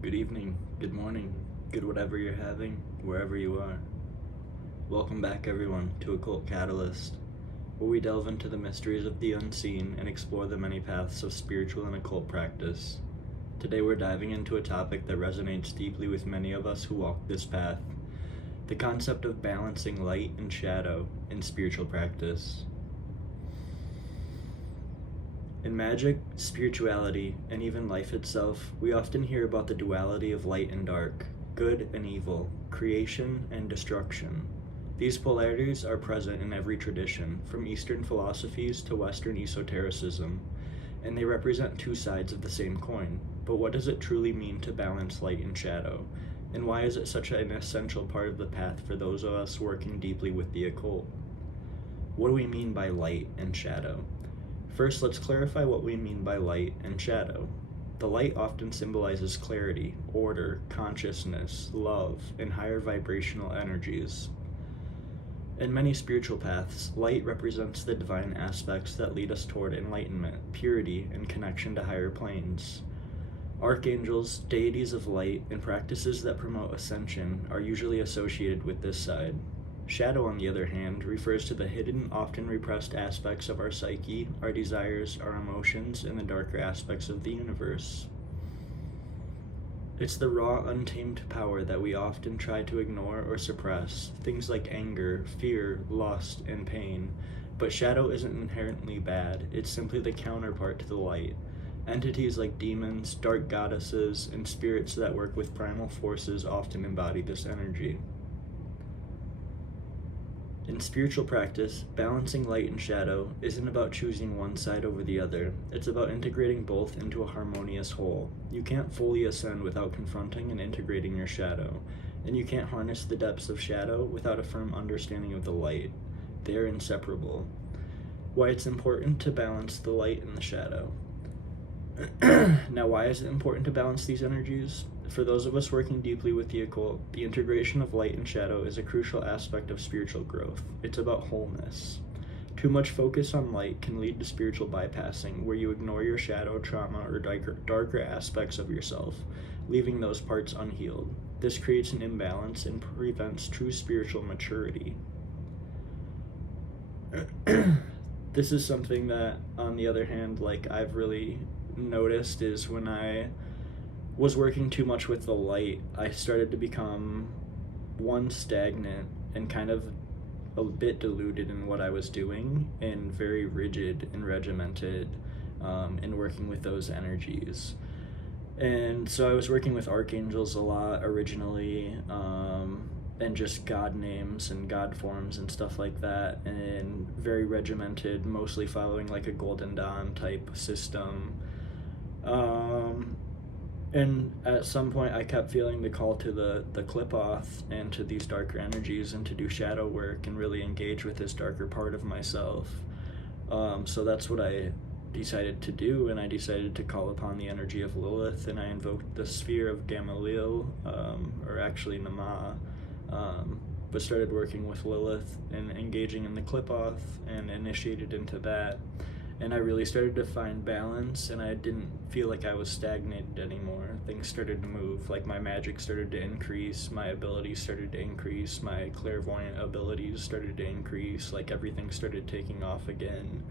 good evening, good morning, good whatever you're having, wherever you are. Welcome back, everyone, to Occult Catalyst, where we delve into the mysteries of the unseen and explore the many paths of spiritual and occult practice. Today we're diving into a topic that resonates deeply with many of us who walk this path: the concept of balancing light and shadow in spiritual practice. In magic, spirituality, and even life itself, we often hear about the duality of light and dark, good and evil, creation and destruction. These polarities are present in every tradition, from Eastern philosophies to Western esotericism, and they represent two sides of the same coin. But what does it truly mean to balance light and shadow? And why is it such an essential part of the path for those of us working deeply with the occult? What do we mean by light and shadow? First, let's clarify what we mean by light and shadow. The light often symbolizes clarity, order, consciousness, love, and higher vibrational energies. In many spiritual paths, light represents the divine aspects that lead us toward enlightenment, purity, and connection to higher planes. Archangels, deities of light, and practices that promote ascension are usually associated with this side. Shadow, on the other hand, refers to the hidden, often repressed aspects of our psyche, our desires, our emotions, and the darker aspects of the universe. It's the raw, untamed power that we often try to ignore or suppress, things like anger, fear, lust, and pain. But shadow isn't inherently bad, it's simply the counterpart to the light. Entities like demons, dark goddesses, and spirits that work with primal forces often embody this energy. In spiritual practice, balancing light and shadow isn't about choosing one side over the other. It's about integrating both into a harmonious whole. You can't fully ascend without confronting and integrating your shadow, and you can't harness the depths of shadow without a firm understanding of the light. They're inseparable. Why it's important to balance the light and the shadow. Now, why is it important to balance these energies? For those of us working deeply with the occult, the integration of light and shadow is a crucial aspect of spiritual growth. It's about wholeness. Too much focus on light can lead to spiritual bypassing, where you ignore your shadow, trauma, or darker aspects of yourself, leaving those parts unhealed. This creates an imbalance and prevents true spiritual maturity. This is something that, on the other hand, I've really noticed is when I was working too much with the light, I started to become stagnant and kind of a bit deluded in what I was doing, and very rigid and regimented in working with those energies. And so I was working with archangels a lot originally, and just God names and God forms and stuff like that, and very regimented, mostly following a Golden Dawn type system. And at some point I kept feeling the call to the clip-off and to these darker energies and to do shadow work and really engage with this darker part of myself. So that's what I decided to do, and I decided to call upon the energy of Lilith, and I invoked the sphere of Gamaliel, or actually Nama, but started working with Lilith and engaging in the clip-off and initiated into that. And I really started to find balance, and I didn't feel like I was stagnated anymore. Things started to move, my magic started to increase, my abilities started to increase, my clairvoyant abilities started to increase, everything started taking off again.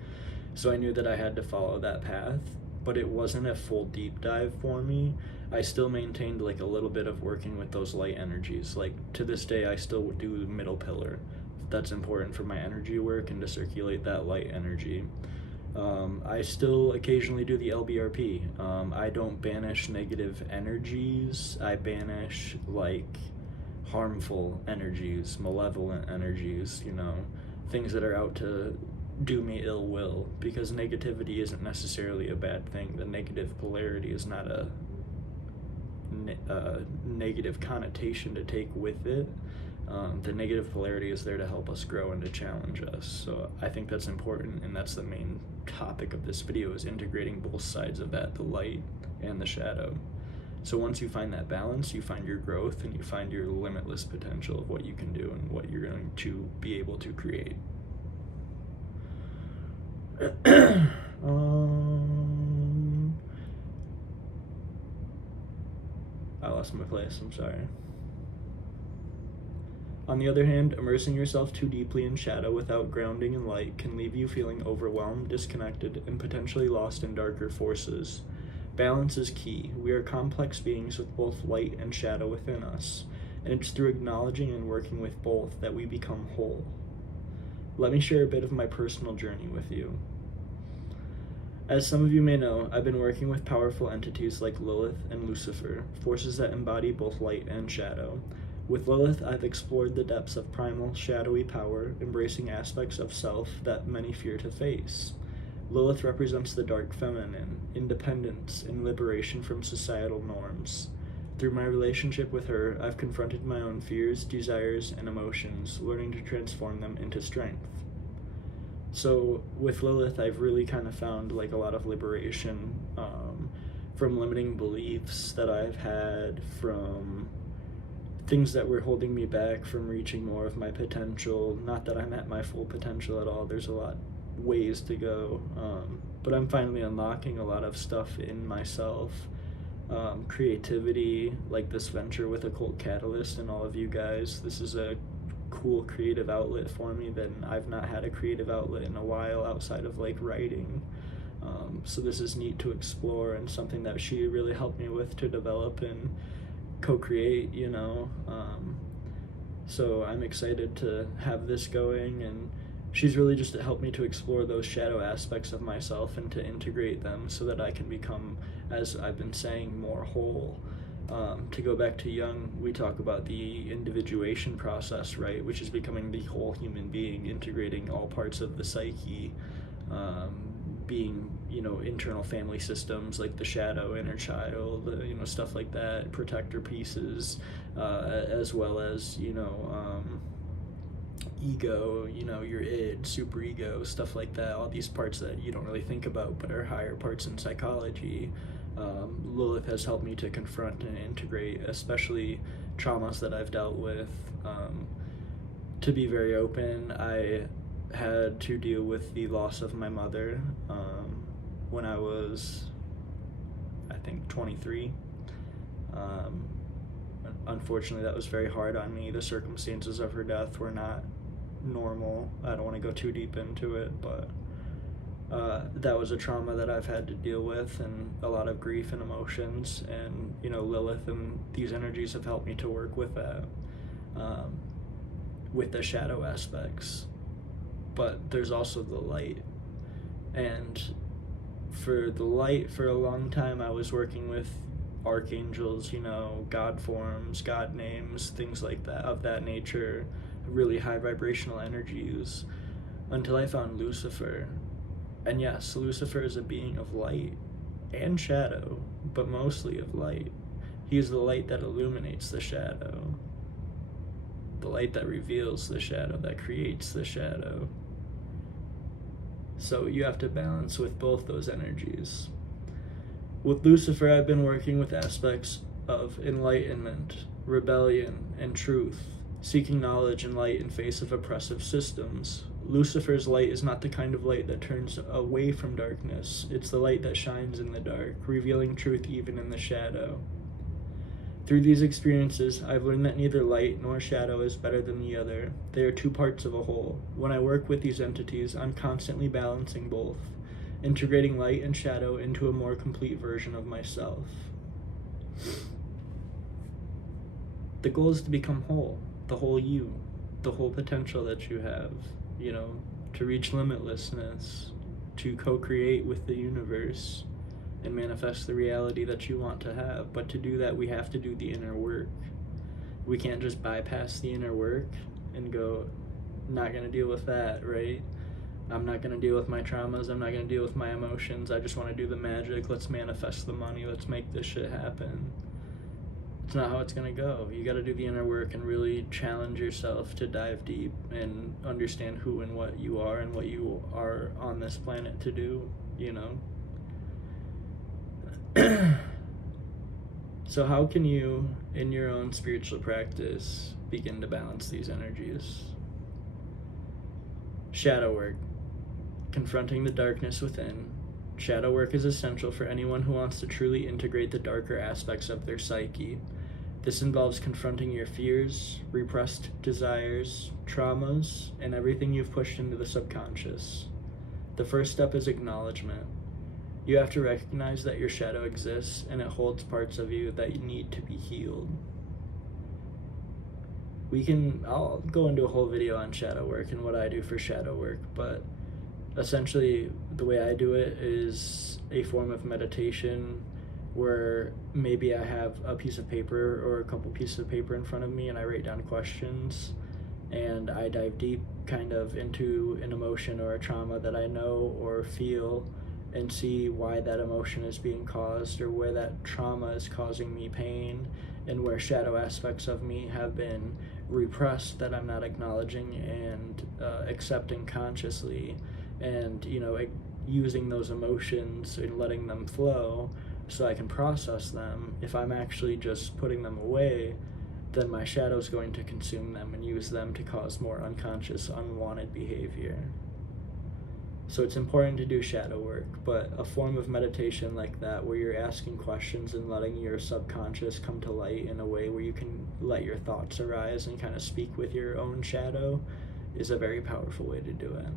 So I knew that I had to follow that path, but it wasn't a full deep dive for me. I still maintained a little bit of working with those light energies. To this day, I still do middle pillar. That's important for my energy work and to circulate that light energy. I still occasionally do the LBRP. I don't banish negative energies. I banish harmful energies, malevolent energies, things that are out to do me ill will, because negativity isn't necessarily a bad thing. The negative polarity is not a negative connotation to take with it. The negative polarity is there to help us grow and to challenge us. So I think that's important, and that's the main topic of this video, is integrating both sides of that, the light and the shadow. So once you find that balance, you find your growth and you find your limitless potential of what you can do and what you're going to be able to create. I lost my place, I'm sorry. On the other hand, immersing yourself too deeply in shadow without grounding in light can leave you feeling overwhelmed, disconnected, and potentially lost in darker forces. Balance is key. We are complex beings with both light and shadow within us, and it's through acknowledging and working with both that we become whole. Let me share a bit of my personal journey with you. As some of you may know, I've been working with powerful entities like Lilith and Lucifer, forces that embody both light and shadow. With Lilith, I've explored the depths of primal, shadowy power, embracing aspects of self that many fear to face. Lilith represents the dark feminine, independence, and liberation from societal norms. Through my relationship with her, I've confronted my own fears, desires, and emotions, learning to transform them into strength. So with Lilith, I've really kind of found like a lot of liberation from limiting beliefs that I've had, from things that were holding me back from reaching more of my potential. Not that I'm at my full potential at all, there's a lot ways to go, but I'm finally unlocking a lot of stuff in myself. Creativity, like this venture with Occult Catalyst and all of you guys. This is a cool creative outlet for me that I've not had a creative outlet in a while outside of like writing. So this is neat to explore and something that she really helped me with to develop and co-create, you know. So I'm excited to have this going, and she's really just helped me to explore those shadow aspects of myself and to integrate them so that I can become, as I've been saying, more whole. To go back to Jung, we talk about the individuation process, right, which is becoming the whole human being, integrating all parts of the psyche, being, you know, internal family systems like the shadow, inner child, you know, stuff like that, protector pieces, as well as, you know, ego, you know, your id, superego, stuff like that, all these parts that you don't really think about but are higher parts in psychology. Lilith has helped me to confront and integrate, especially traumas that I've dealt with. To be very open, I had to deal with the loss of my mother when I was, I think, 23. Unfortunately, that was very hard on me. The circumstances of her death were not normal. I don't want to go too deep into it, but that was a trauma that I've had to deal with, and a lot of grief and emotions, and, you know, Lilith and these energies have helped me to work with that, with the shadow aspects. But there's also the light, and for the light, for a long time I was working with archangels, you know, God forms, God names, things like that, of that nature, really high vibrational energies, until I found Lucifer. And yes, Lucifer is a being of light and shadow, but mostly of light. He is the light that illuminates the shadow, the light that reveals the shadow, that creates the shadow. So you have to balance with both those energies. With Lucifer, I've been working with aspects of enlightenment, rebellion, and truth, seeking knowledge and light in face of oppressive systems. Lucifer's light is not the kind of light that turns away from darkness. It's the light that shines in the dark, revealing truth even in the shadow. Through these experiences, I've learned that neither light nor shadow is better than the other. They are two parts of a whole. When I work with these entities, I'm constantly balancing both, integrating light and shadow into a more complete version of myself. The goal is to become whole, the whole you, the whole potential that you have, you know, to reach limitlessness, to co-create with the universe and manifest the reality that you want to have. But to do that, we have to do the inner work. We can't just bypass the inner work and go, not going to deal with that, right? I'm not going to deal with my traumas. I'm not going to deal with my emotions. I just want to do the magic. Let's manifest the money. Let's make this shit happen. It's not how it's going to go. You got to do the inner work and really challenge yourself to dive deep and understand who and what you are and what you are on this planet to do, you know? So how can you, in your own spiritual practice, begin to balance these energies? Shadow work, confronting the darkness within, Shadow work is essential for anyone who wants to truly integrate the darker aspects of their psyche. This involves confronting your fears, repressed desires, traumas, and everything you've pushed into the subconscious. The first step is acknowledgement. You have to recognize that your shadow exists and it holds parts of you that need to be healed. I'll go into a whole video on shadow work and what I do for shadow work, but essentially the way I do it is a form of meditation where maybe I have a piece of paper or a couple pieces of paper in front of me and I write down questions and I dive deep kind of into an emotion or a trauma that I know or feel and see why that emotion is being caused or where that trauma is causing me pain and where shadow aspects of me have been repressed that I'm not acknowledging and accepting consciously, and using those emotions and letting them flow so I can process them. If I'm actually just putting them away, then my shadow's going to consume them and use them to cause more unconscious, unwanted behavior. So it's important to do shadow work, but a form of meditation like that where you're asking questions and letting your subconscious come to light in a way where you can let your thoughts arise and kind of speak with your own shadow is a very powerful way to do it.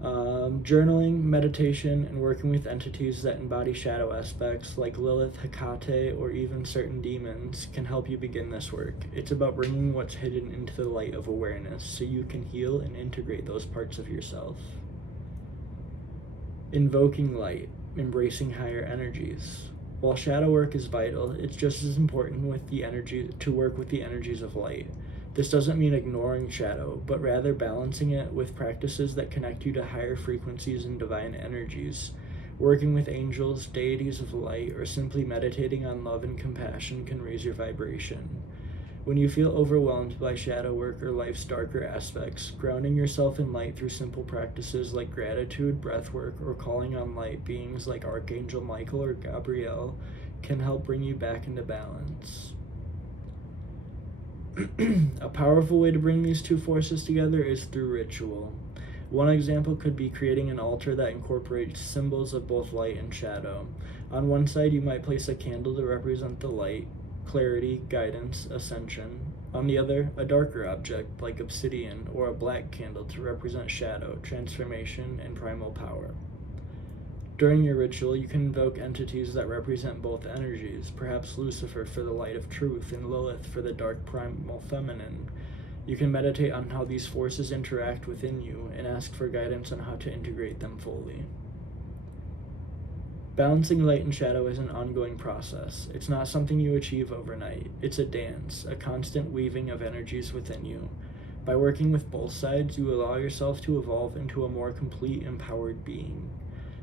Journaling, meditation, and working with entities that embody shadow aspects like Lilith, Hecate, or even certain demons can help you begin this work. It's about bringing what's hidden into the light of awareness so you can heal and integrate those parts of yourself. Invoking light, embracing higher energies. While shadow work is vital, it's just as important to work with the energies of light. This doesn't mean ignoring shadow, but rather balancing it with practices that connect you to higher frequencies and divine energies. Working with angels, deities of light, or simply meditating on love and compassion can raise your vibration. When you feel overwhelmed by shadow work or life's darker aspects, grounding yourself in light through simple practices like gratitude, breath work, or calling on light beings like Archangel Michael or Gabriel can help bring you back into balance. A powerful way to bring these two forces together is through ritual. One example could be creating an altar that incorporates symbols of both light and shadow. On one side, you might place a candle to represent the light, clarity, guidance, ascension. On the other, a darker object like obsidian or a black candle to represent shadow, transformation, and primal power. During your ritual, you can invoke entities that represent both energies, perhaps Lucifer for the light of truth and Lilith for the dark primal feminine. You can meditate on how these forces interact within you and ask for guidance on how to integrate them fully. Balancing light and shadow is an ongoing process. It's not something you achieve overnight. It's a dance, a constant weaving of energies within you. By working with both sides, you allow yourself to evolve into a more complete, empowered being.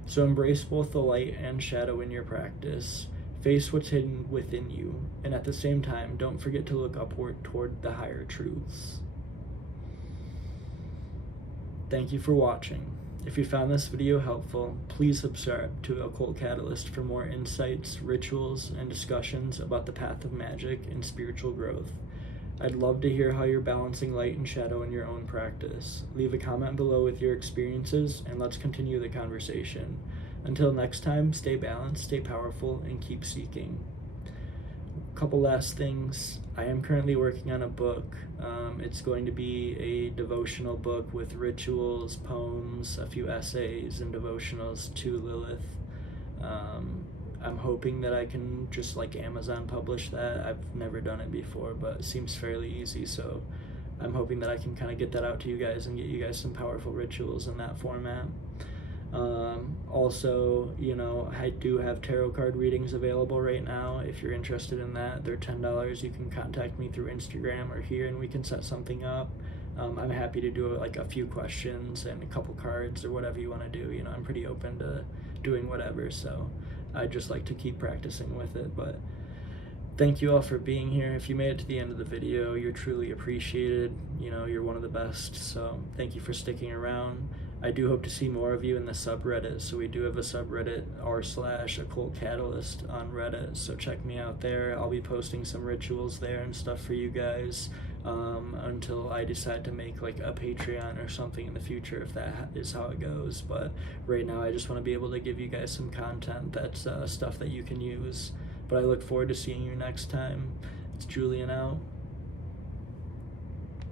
So embrace both the light and shadow in your practice. Face what's hidden within you, and at the same time, don't forget to look upward toward the higher truths. Thank you for watching. If you found this video helpful, please subscribe to Occult Catalyst for more insights, rituals, and discussions about the path of magic and spiritual growth. I'd love to hear how you're balancing light and shadow in your own practice. Leave a comment below with your experiences, and let's continue the conversation. Until next time, stay balanced, stay powerful, and keep seeking. A couple last things. I am currently working on a book. It's going to be a devotional book with rituals, poems, a few essays, and devotionals to Lilith. I'm hoping that I can just Amazon publish that. I've never done it before, but it seems fairly easy, so I'm hoping that I can kind of get that out to you guys and get you guys some powerful rituals in that format. Also, I do have tarot card readings available right now. If you're interested in that, they're $10. You can contact me through Instagram or here and we can set something up. I'm happy to do a few questions and a couple cards or whatever you want to do. I'm pretty open to doing whatever, so I just like to keep practicing with it. But thank you all for being here. If you made it to the end of the video, you're truly appreciated. You're one of the best, so thank you for sticking around. I do hope to see more of you in the subreddit. So we do have a subreddit r/Occult Catalyst on Reddit, so check me out there. I'll be posting some rituals there and stuff for you guys. until I decide to make like a Patreon or something in the future, if that is how it goes. But right now I just want to be able to give you guys some content that's stuff that you can use. But I look forward to seeing you next time. It's Julian out.